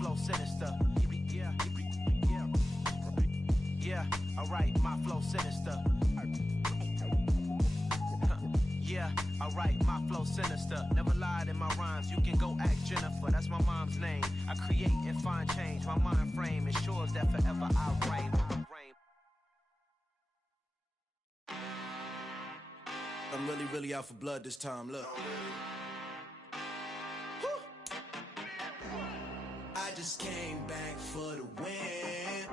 flow sinister. Yeah, alright, my flow sinister. Yeah, alright, my flow sinister. Never lied in my rhymes, you can go ask Jennifer. That's my mom's name. I create and find change. My mind frame ensures that forever I'll reign. I'm really out for blood this time, look. I just came back for the win.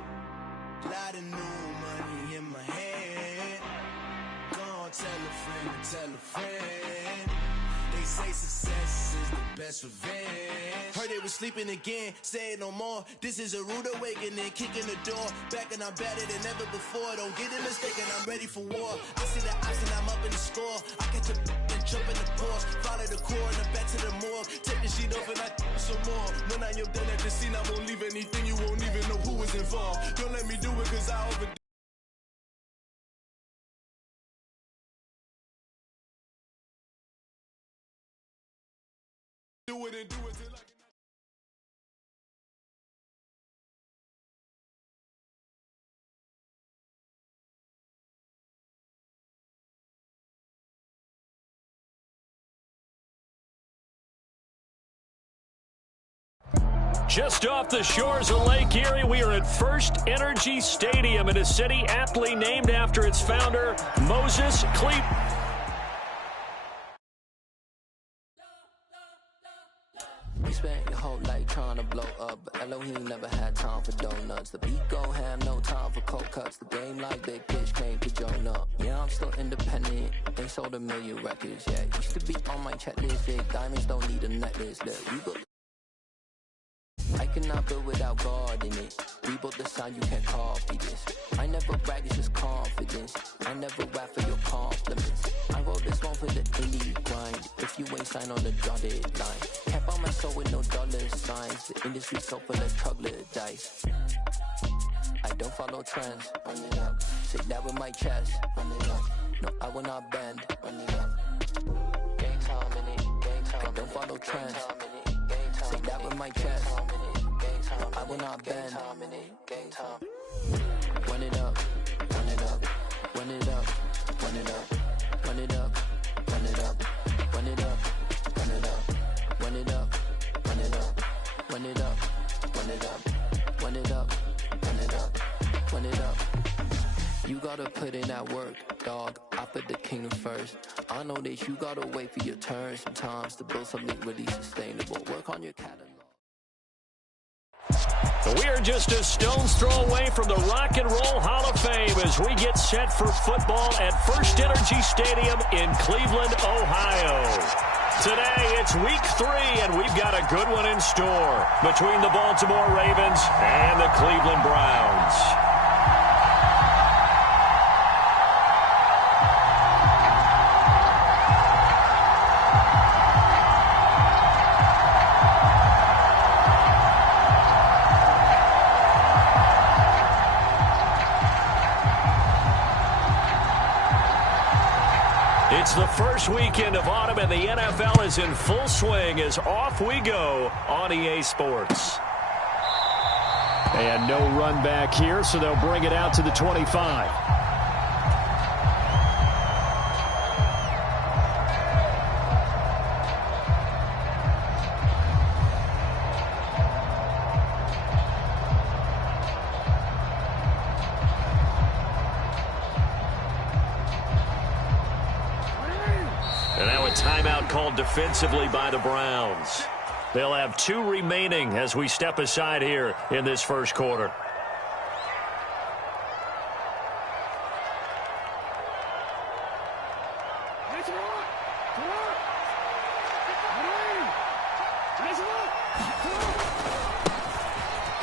Lot of new money in my hand. Gonna tell a friend to tell a friend. They say success is the best revenge. Heard they was sleeping again, say it no more. This is a rude awakening, kicking the door. Back and I'm better than ever before. Don't get it mistaken, I'm ready for war. I see the option, I'm up in the score. I catch a and jump in the pause. Follow the core and the back to the morgue. Take the sheet off and I some more. When I am done at the scene, I won't leave anything. You won't even know who was involved. Don't let me do it cause I overdo. Do it and do it till I can. Just off the shores of Lake Erie, we are at First Energy Stadium in a city aptly named after its founder, Moses Cleep. You spent your whole life trying to blow up, but Elohim never had time for donuts. The beat go ham, no time for cold cuts. The game like Big Pitch came to join up. Yeah, I'm still independent, ain't sold a million records yet. Used to be on my checklist, big diamonds don't need a necklace. Look, we built. I cannot build without God in it. We built the sound, you can't copy this. I never brag, it's just confidence. I never rap for your compliments. I wrote this one for the indie grind. If you ain't signed on the dotted line, kept on my soul with no dollar signs. The industry so full of troglodytes. I don't follow trends. Run it up. Say that with my chest. Run it up. No, I will not bend. Run it up. Gang time in it. Gang time. I don't follow trends. Say that with my chest. I will not bend. Gang time. Run it up. Run it up. Run it up. Run it up. Run it up. Run it up. Run it up. Run it up. Run it up. Run it up. Run it up. Run it up. Run it up. Run it up. Run it up. You gotta put in that work, dog. I put the kingdom first. I know that you gotta wait for your turn sometimes to build something really sustainable. Work on your catalog. We are just a stone's throw away from the Rock and Roll Hall of Fame as we get set for football at First Energy Stadium in Cleveland, Ohio. Today, it's week 3, and we've got a good one in store between the Baltimore Ravens and the Cleveland Browns. It's the first weekend of autumn, and the NFL is in full swing as off we go on EA Sports. And no run back here, so they'll bring it out to the 25. Timeout called defensively by the Browns. They'll have 2 remaining as we step aside here in this first quarter.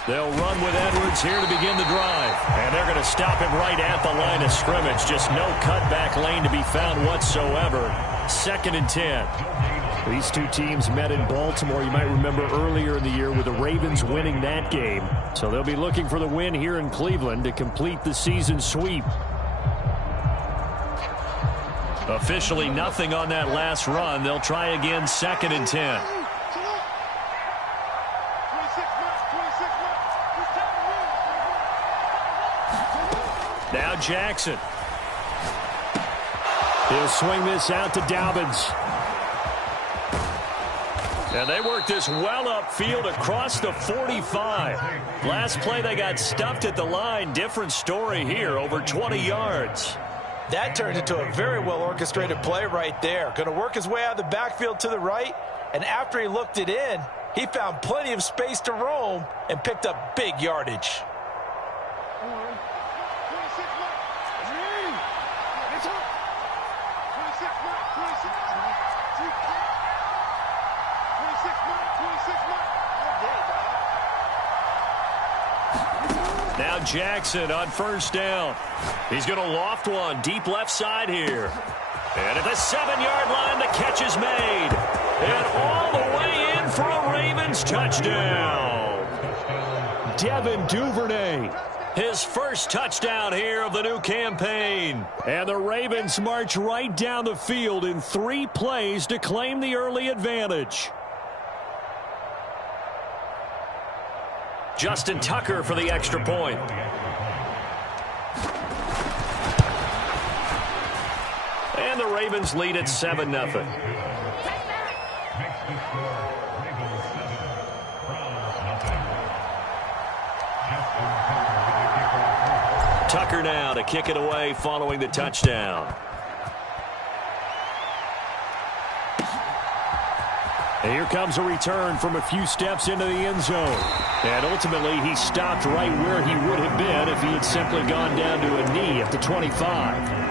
They'll run with Edwards here to begin the drive. And they're going to stop him right at the line of scrimmage. Just no cutback lane to be found whatsoever. 2nd and 10. These two teams met in Baltimore, you might remember, earlier in the year with the Ravens winning that game. So they'll be looking for the win here in Cleveland to complete the season sweep. Officially nothing on that last run. They'll try again 2nd and 10. Now Jackson. He'll swing this out to Dobbins. And they work this well upfield across the 45. Last play they got stuffed at the line. Different story here, over 20 yards. That turned into a very well-orchestrated play right there. Going to work his way out of the backfield to the right, and after he looked it in, he found plenty of space to roam and picked up big yardage. Now Jackson on first down. He's going to loft one deep left side here. And at the 7-yard line, the catch is made. And all the way in for a Ravens touchdown. Devin Duvernay, his first touchdown here of the new campaign. And the Ravens march right down the field in 3 plays to claim the early advantage. Justin Tucker for the extra point. And the Ravens lead at 7-0. Tucker now to kick it away following the touchdown. And here comes a return from a few steps into the end zone. And ultimately, he stopped right where he would have been if he had simply gone down to a knee at the 25.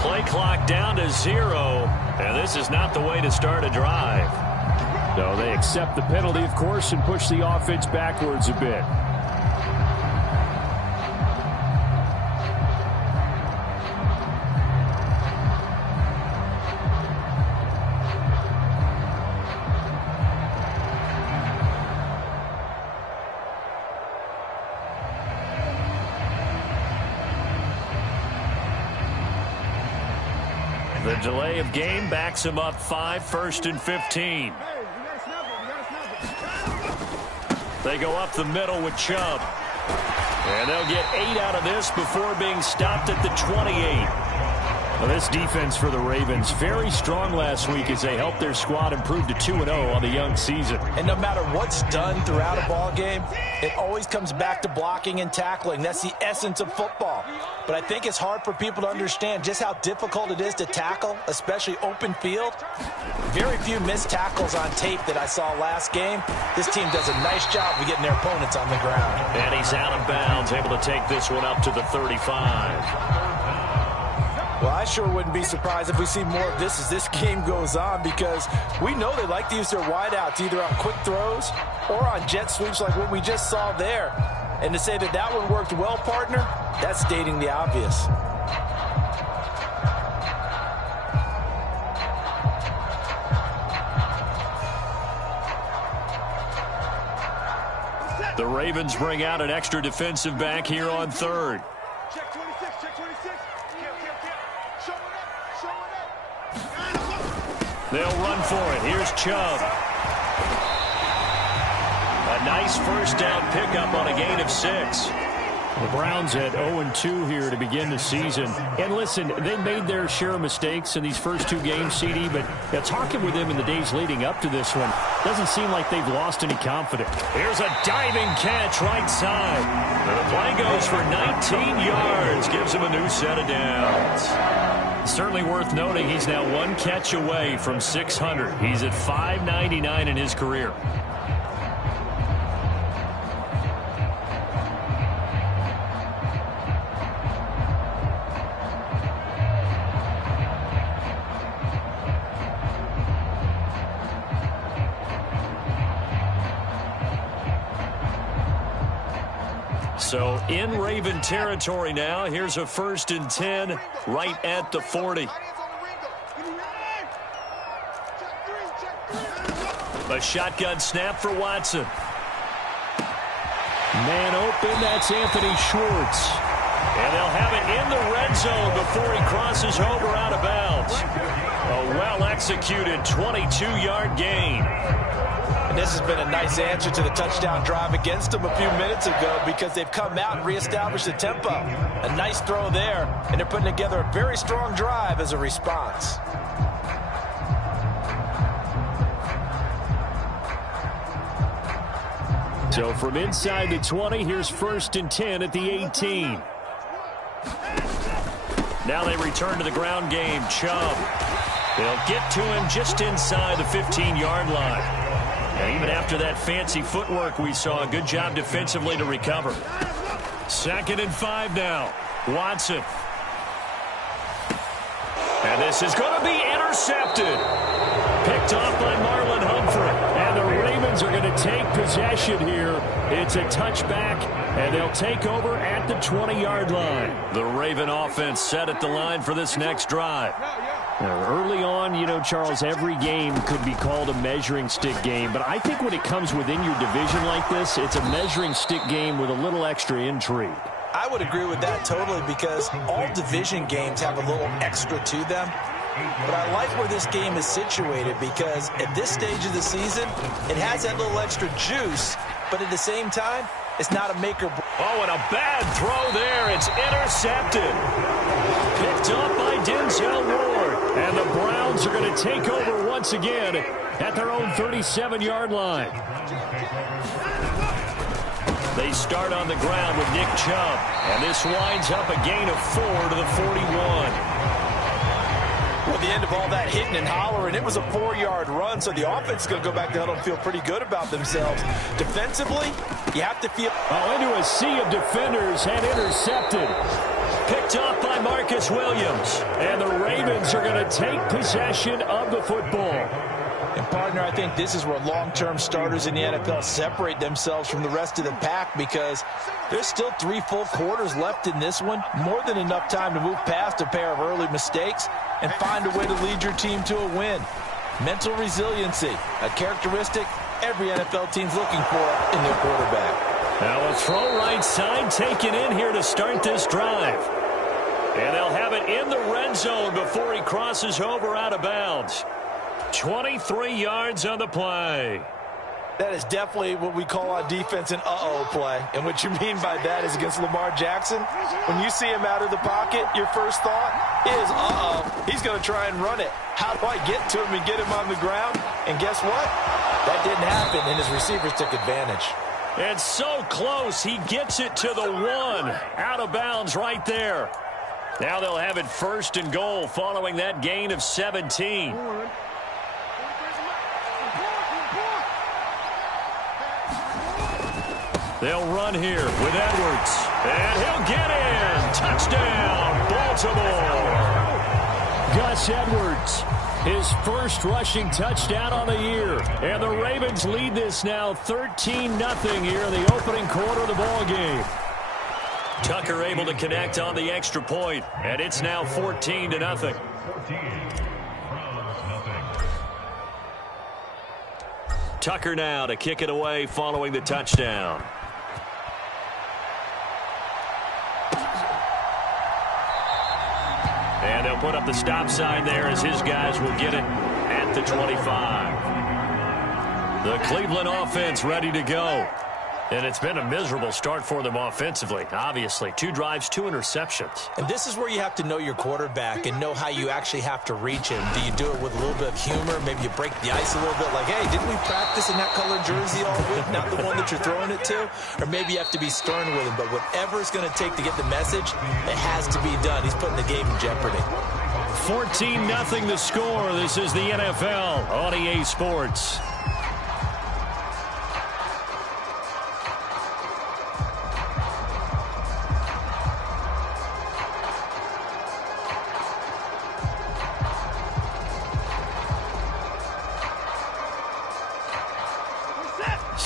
Play clock down to 0, and this is not the way to start a drive. No, they accept the penalty, of course, and push the offense backwards a bit. The delay of game backs him up 5, 1st and 15. They go up the middle with Chubb. And they'll get 8 out of this before being stopped at the 28. Well, this defense for the Ravens, very strong last week as they helped their squad improve to 2-0 on the young season. And no matter what's done throughout a ball game, it always comes back to blocking and tackling. That's the essence of football. But I think it's hard for people to understand just how difficult it is to tackle, especially open field. Very few missed tackles on tape that I saw last game. This team does a nice job of getting their opponents on the ground. And he's out of bounds, able to take this one up to the 35. Well, I sure wouldn't be surprised if we see more of this as this game goes on, because we know they like to use their wideouts either on quick throws or on jet sweeps like what we just saw there. And to say that that one worked well, partner, that's stating the obvious. The Ravens bring out an extra defensive back here on 3rd. Check 26, check 26. Show it up. They'll run for it. Here's Chubb. A nice first down pickup on a gain of 6. The Browns at 0-2 here to begin the season. And listen, they made their share of mistakes in these first 2 games, CD, but talking with them in the days leading up to this one, doesn't seem like they've lost any confidence. Here's a diving catch right side. The play goes for 19 yards, gives him a new set of downs. Certainly worth noting he's now 1 catch away from 600. He's at 599 in his career. So in Raven territory now. Here's a 1st and 10 right at the 40. A shotgun snap for Watson. Man open, that's Anthony Schwartz. And they'll have it in the red zone before he crosses over out of bounds. A well-executed 22-yard gain. And this has been a nice answer to the touchdown drive against them a few minutes ago because they've come out and reestablished the tempo. A nice throw there, and they're putting together a very strong drive as a response. So from inside the 20, here's 1st and 10 at the 18. Now they return to the ground game. Chubb. They'll get to him just inside the 15-yard line. And even after that fancy footwork we saw, a good job defensively to recover. 2nd and 5 now. Watson. And this is going to be intercepted. Picked off by Marlon Humphrey. And the Ravens are going to take possession here. It's a touchback, and they'll take over at the 20-yard line. The Raven offense set at the line for this next drive. Now, early on, you know, Charles, every game could be called a measuring stick game. But I think when it comes within your division like this, it's a measuring stick game with a little extra intrigue. I would agree with that totally because all division games have a little extra to them. But I like where this game is situated because at this stage of the season, it has that little extra juice, but at the same time, it's not a make or break. Oh, and a bad throw there. It's intercepted. Picked up by Denzel Ward. And the Browns are going to take over once again at their own 37-yard line. They start on the ground with Nick Chubb. And this winds up a gain of 4 to the 41. Well, at the end of all that hitting and hollering, it was a 4-yard run, so the offense is going to go back to huddle and feel pretty good about themselves. Defensively, you have to feel... into a sea of defenders and intercepted. Picked up by Marcus Williams. And the Ravens are going to take possession of the football. And, partner, I think this is where long-term starters in the NFL separate themselves from the rest of the pack because there's still 3 full quarters left in this one. More than enough time to move past a pair of early mistakes and find a way to lead your team to a win. Mental resiliency, a characteristic every NFL team's looking for in their quarterback. Now a throw right side taken in here to start this drive. And they'll have it in the red zone before he crosses over out of bounds. 23 yards on the play. That is definitely what we call on defense an uh-oh play. And what you mean by that is against Lamar Jackson, when you see him out of the pocket, your first thought is, uh-oh, he's going to try and run it. How do I get to him and get him on the ground? And guess what? That didn't happen, and his receivers took advantage. And so close, he gets it to the 1. Out of bounds right there. Now they'll have it 1st and goal following that gain of 17. They'll run here with Edwards. And he'll get in. Touchdown, Baltimore. Gus Edwards, his first rushing touchdown on the year. And the Ravens lead this now 13-0 here in the opening quarter of the ball game. Tucker able to connect on the extra point, and it's now 14-0. Tucker now to kick it away following the touchdown. And they'll put up the stop sign there as his guys will get it at the 25. The Cleveland offense ready to go. And it's been a miserable start for them offensively, obviously. 2 drives, 2 interceptions. And this is where you have to know your quarterback and know how you actually have to reach him. Do you do it with a little bit of humor? Maybe you break the ice a little bit like, hey, didn't we practice in that colored jersey all week? Not the one that you're throwing it to? Or maybe you have to be stern with him. But whatever it's going to take to get the message, it has to be done. He's putting the game in jeopardy. 14-0 the score. This is the NFL on EA Sports.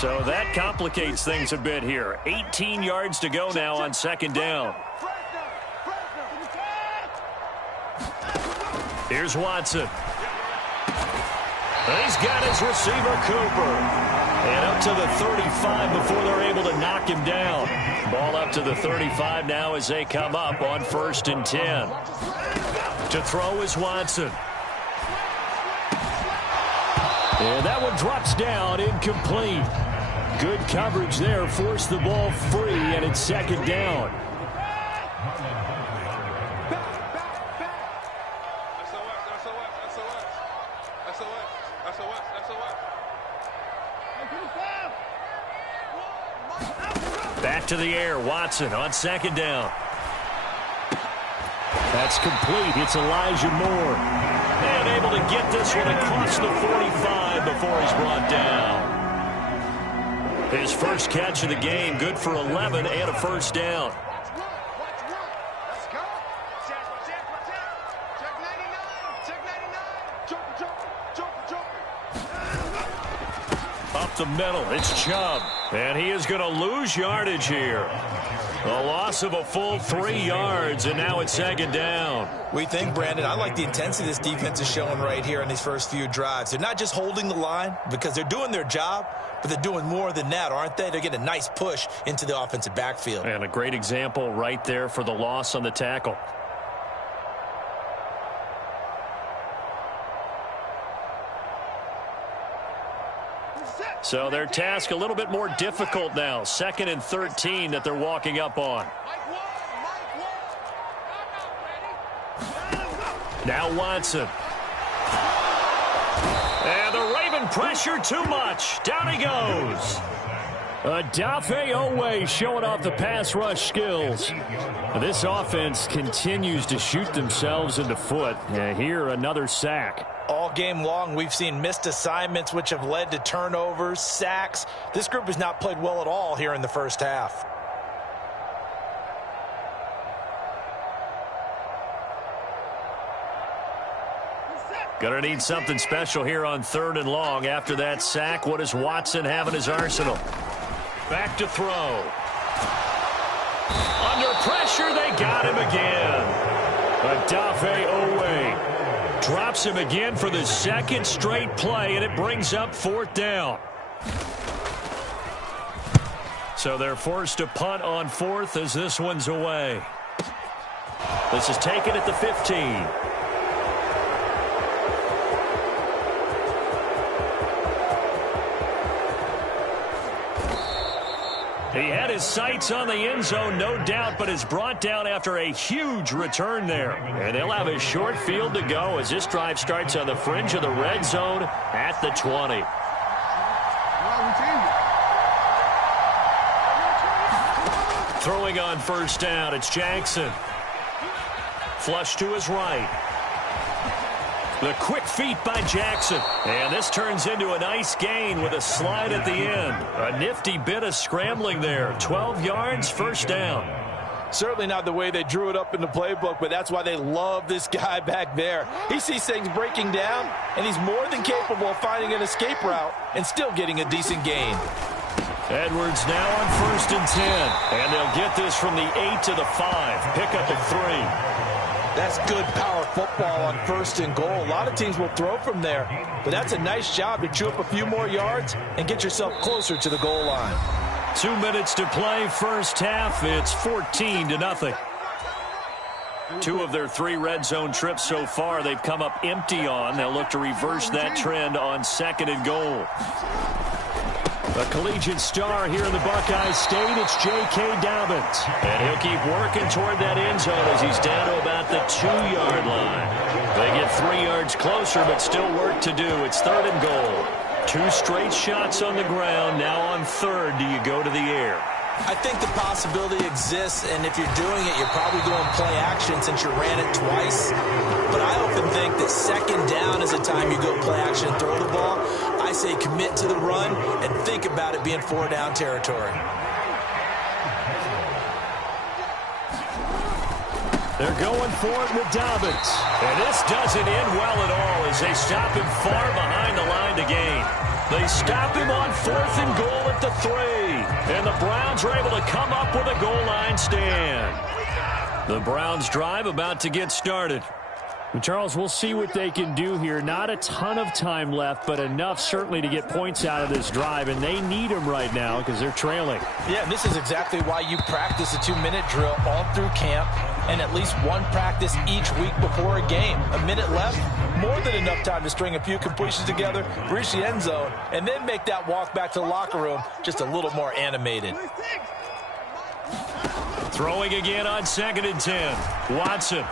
So that complicates things a bit here. 18 yards to go now on second down. Here's Watson. And he's got his receiver, Cooper. And up to the 35 before they're able to knock him down. Ball up to the 35 now as they come up on 1st and 10. To throw is Watson. And that one drops down, incomplete. Good coverage there, forced the ball free, and it's second down. Back to the air, Watson on second down. That's complete. It's Elijah Moore. And able to get this one across the 45 before he's brought down. His first catch of the game, good for 11 and a first down. Up the middle, it's Chubb. And he is going to lose yardage here. A loss of a full 3 yards, and now it's second down. We think, Brandon, I like the intensity this defense is showing right here in these first few drives. They're not just holding the line because they're doing their job, but they're doing more than that, aren't they? They're getting a nice push into the offensive backfield. And a great example right there for the loss on the tackle. So their task a little bit more difficult now. 2nd and 13 that they're walking up on. Now Watson. And the Raven pressure too much. Down he goes. Odafe Owe showing off the pass rush skills. This offense continues to shoot themselves in the foot. Here, another sack. All game long, we've seen missed assignments, which have led to turnovers, sacks. This group has not played well at all here in the first half. Gonna need something special here on 3rd and long. After that sack, what does Watson have in his arsenal? Back to throw. Under pressure, they got him again. Odafe Owe drops him again for the second straight play, and it brings up 4th down. So they're forced to punt on 4th as this one's away. This is taken at the 15. He had his sights on the end zone, no doubt, but is brought down after a huge return there. And they'll have a short field to go as this drive starts on the fringe of the red zone at the 20. Throwing on 1st down, it's Jackson. Flush to his right. The quick feet by Jackson. And this turns into a nice gain with a slide at the end. A nifty bit of scrambling there. 12 yards, 1st down. Certainly not the way they drew it up in the playbook, but that's why they love this guy back there. He sees things breaking down, and he's more than capable of finding an escape route and still getting a decent gain. Edwards now on 1st and 10. And they'll get this from the 8 to the 5. Pick up at 3. That's good power football on 1st and goal. A lot of teams will throw from there, but that's a nice job to chew up a few more yards and get yourself closer to the goal line. 2 minutes to play, first half. It's 14-0. 2 of their 3 red zone trips so far they've come up empty on. They'll look to reverse that trend on 2nd and goal. A collegiate star here in the Buckeye State, it's J.K. Dobbins. And he'll keep working toward that end zone as he's down to about the 2-yard line. They get 3 yards closer, but still work to do. It's 3rd and goal. 2 straight shots on the ground. Now on 3rd, do you go to the air? I think the possibility exists, and if you're doing it, you're probably going play action since you ran it twice. But I often think that 2nd down is a time you go play action and throw the ball. I say commit to the run and think about it being 4-down territory. They're going for it with Dobbins. And this doesn't end well at all as they stop him far behind the line to gain. They stop him on 4th and goal at the 3. And the Browns are able to come up with a goal line stand. The Browns drive about to get started. Charles, we'll see what they can do here. Not a ton of time left, but enough certainly to get points out of this drive, and they need them right now because they're trailing. Yeah, and this is exactly why you practice a 2-minute drill all through camp and at least one practice each week before a game. A minute left, more than enough time to string a few completions together, reach the end zone, and then make that walk back to the locker room just a little more animated. Throwing again on 2nd and 10. Watson.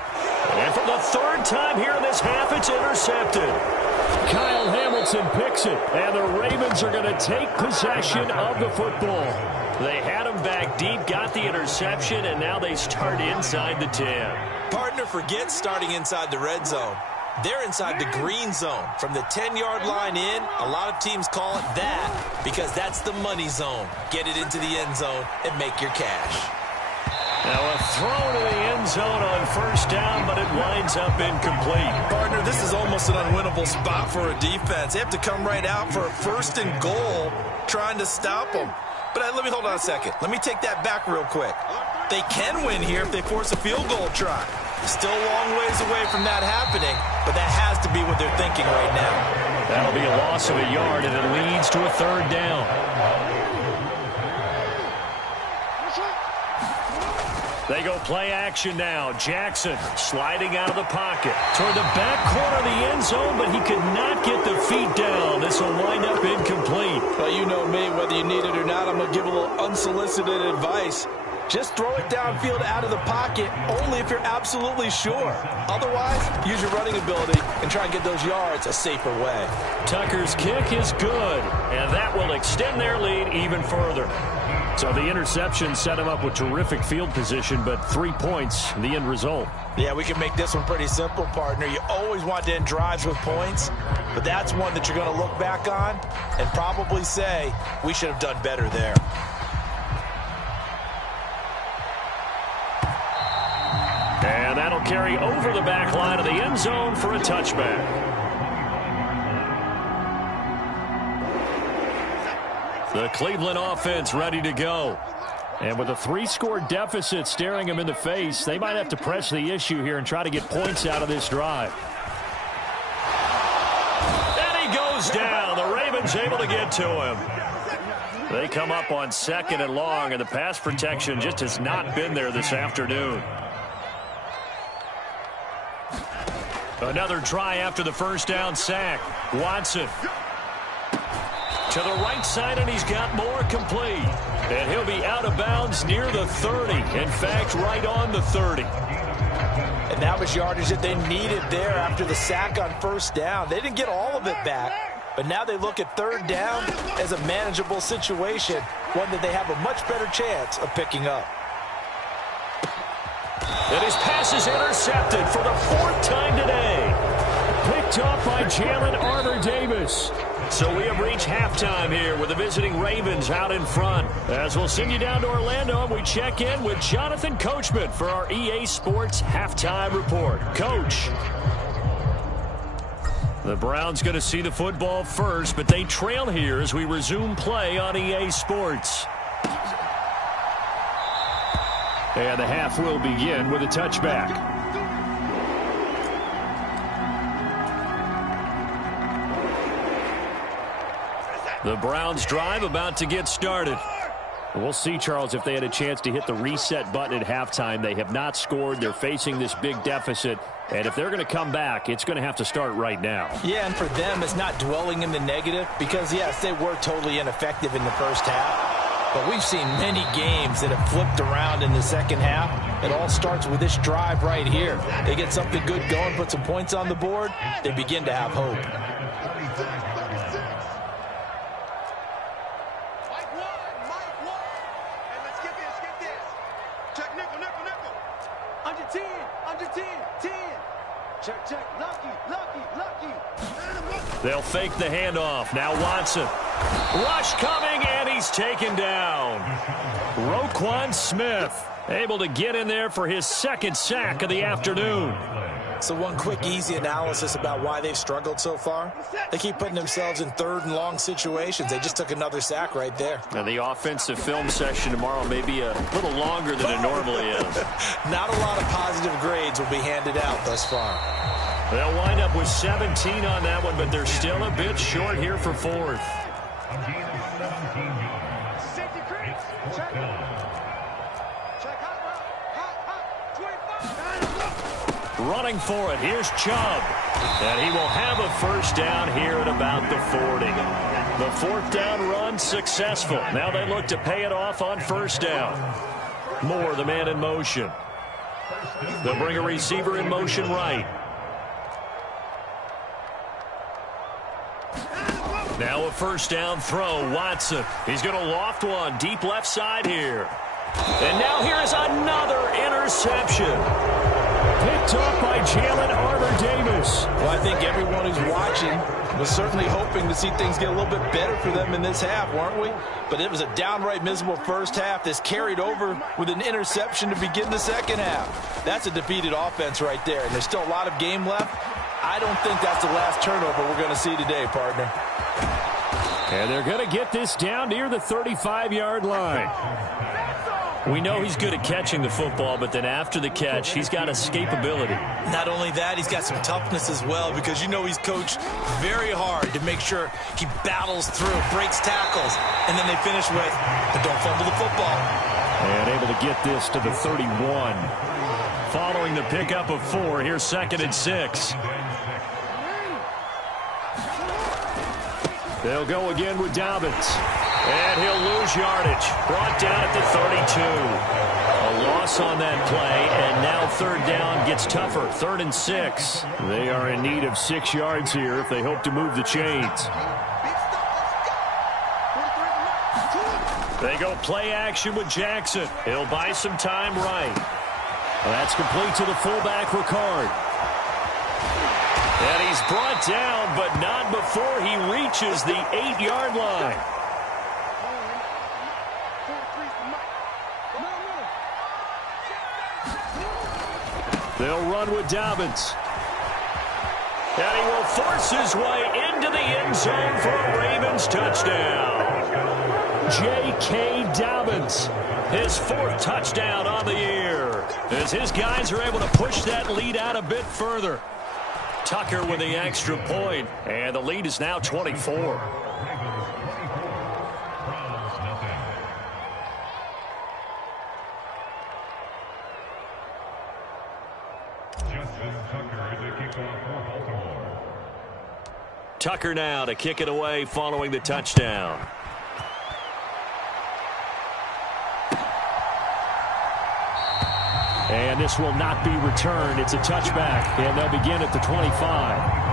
And for the 3rd time here in this half, it's intercepted. Kyle Hamilton picks it, and the Ravens are going to take possession of the football. They had him back deep, got the interception, and now they start inside the 10. Partner, forget starting inside the red zone. They're inside the green zone. From the 10-yard line in, a lot of teams call it that because that's the money zone. Get it into the end zone and make your cash. Now a throw to the end zone on 1st down, but it winds up incomplete. Partner, this is almost an unwinnable spot for a defense. They have to come right out for a 1st and goal trying to stop them. But let me hold on a second. Let me take that back real quick. They can win here if they force a field goal try. Still a long ways away from that happening, but that has to be what they're thinking right now. That'll be a loss of a yard, and it leads to a 3rd down. They go play action now. Jackson sliding out of the pocket toward the back corner of the end zone, but he could not get the feet down. This will wind up incomplete. Well, you know me, whether you need it or not, I'm going to give a little unsolicited advice. Just throw it downfield out of the pocket only if you're absolutely sure. Otherwise, use your running ability and try and get those yards a safer way. Tucker's kick is good, and that will extend their lead even further. So the interception set him up with terrific field position, but 3 points, the end result. Yeah, we can make this one pretty simple, partner. You always want to end drives with points, but that's one that you're going to look back on and probably say, we should have done better there. And that'll carry over the back line of the end zone for a touchback. The Cleveland offense ready to go. And with a 3-score deficit staring them in the face, they might have to press the issue here and try to get points out of this drive. And he goes down. The Ravens able to get to him. They come up on 2nd and long, and the pass protection just has not been there this afternoon. Another try after the 1st down sack. Watson to the right side, and he's got more complete. And he'll be out of bounds near the 30. In fact, right on the 30. And that was yardage that they needed there after the sack on 1st down. They didn't get all of it back, but now they look at 3rd down as a manageable situation, one that they have a much better chance of picking up. And his pass is intercepted for the 4th time today. Picked off by Jalen Armour-Davis. So we have reached halftime here with the visiting Ravens out in front. As we'll send you down to Orlando, and we check in with Jonathan Coachman for our EA Sports Halftime Report. Coach. The Browns going to see the football first, but they trail here as we resume play on EA Sports. And the half will begin with a touchback. The Browns drive about to get started. We'll see, Charles, if they had a chance to hit the reset button at halftime. They have not scored. They're facing this big deficit. And if they're going to come back, it's going to have to start right now. Yeah, and for them, it's not dwelling in the negative because, yes, they were totally ineffective in the 1st half. But we've seen many games that have flipped around in the 2nd half. It all starts with this drive right here. They get something good going, put some points on the board, they begin to have hope. Check, nickel. Under 10. 10. Check. They'll fake the handoff. Now Watson. Rush coming, and he's taken down. Roquan Smith able to get in there for his second sack of the afternoon. So one quick, easy analysis about why they've struggled so far. They keep putting themselves in third and long situations. They just took another sack right there. Now the offensive film session tomorrow may be a little longer than it normally is. Not a lot of positive grades will be handed out thus far. They'll wind up with 17 on that one, but they're still a bit short here for fourth. Running for it. Here's Chubb. And he will have a first down here at about the 40. The fourth down run successful. Now they look to pay it off on first down. Moore, the man in motion. They'll bring a receiver in motion right. Now a first down throw. Watson. He's going to loft one deep left side here. And now here is another interception. Picked up by Jalen Armour-Davis. Well, I think everyone who's watching was certainly hoping to see things get a little bit better for them in this half, weren't we? But it was a downright miserable first half that's carried over with an interception to begin the second half. That's a defeated offense right there, and there's still a lot of game left. I don't think that's the last turnover we're going to see today, partner. And they're going to get this down near the 35-yard line. We know he's good at catching the football, but then after the catch, he's got escapability. Not only that, he's got some toughness as well, because you know he's coached very hard to make sure he battles through, breaks tackles, and then they finish with, but don't fumble the football. And able to get this to the 31. Following the pickup of 4, here's 2nd and 6. They'll go again with Dobbins. And he'll lose yardage. Brought down at the 32. A loss on that play, and now third down gets tougher. 3rd and 6. They are in need of 6 yards here if they hope to move the chains. They go play action with Jackson. He'll buy some time right. That's complete to the fullback, Ricard. And he's brought down, but not before he reaches the 8-yard line. They'll run with Dobbins. And he will force his way into the end zone for a Ravens touchdown. J.K. Dobbins, his 4th touchdown on the year, as his guys are able to push that lead out a bit further. Tucker with the extra point, and the lead is now 24. Tucker now to kick it away following the touchdown. And this will not be returned. It's a touchback, and they'll begin at the 25.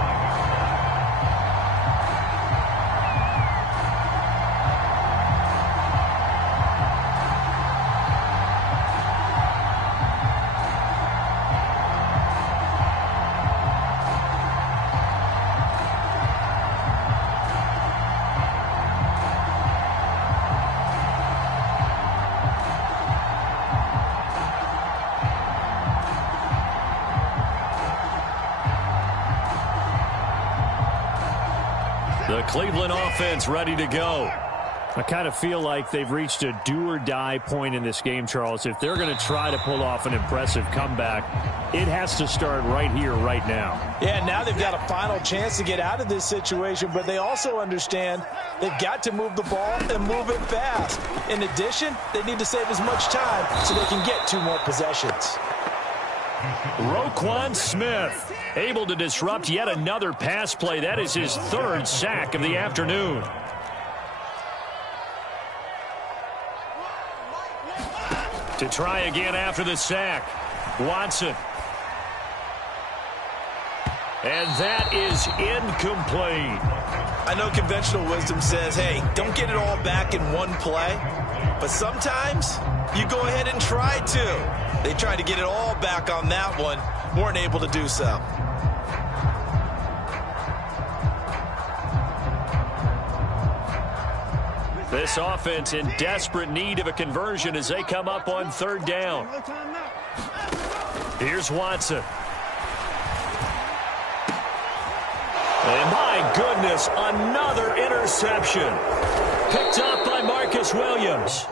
The Cleveland offense ready to go. I kind of feel like they've reached a do-or-die point in this game, Charles. If they're going to try to pull off an impressive comeback, it has to start right here, right now. Yeah, now they've got a final chance to get out of this situation, but they also understand they've got to move the ball and move it fast. In addition, they need to save as much time so they can get 2 more possessions. Roquan Smith able to disrupt yet another pass play. That is his 3rd sack of the afternoon. To try again after the sack, Watson. And that is incomplete. I know conventional wisdom says, hey, don't get it all back in one play. But sometimes you go ahead and try to. They tried to get it all back on that one, weren't able to do so. This offense in desperate need of a conversion as they come up on third down. Here's Watson. And my goodness, another interception. Picked up by Marcus Williams.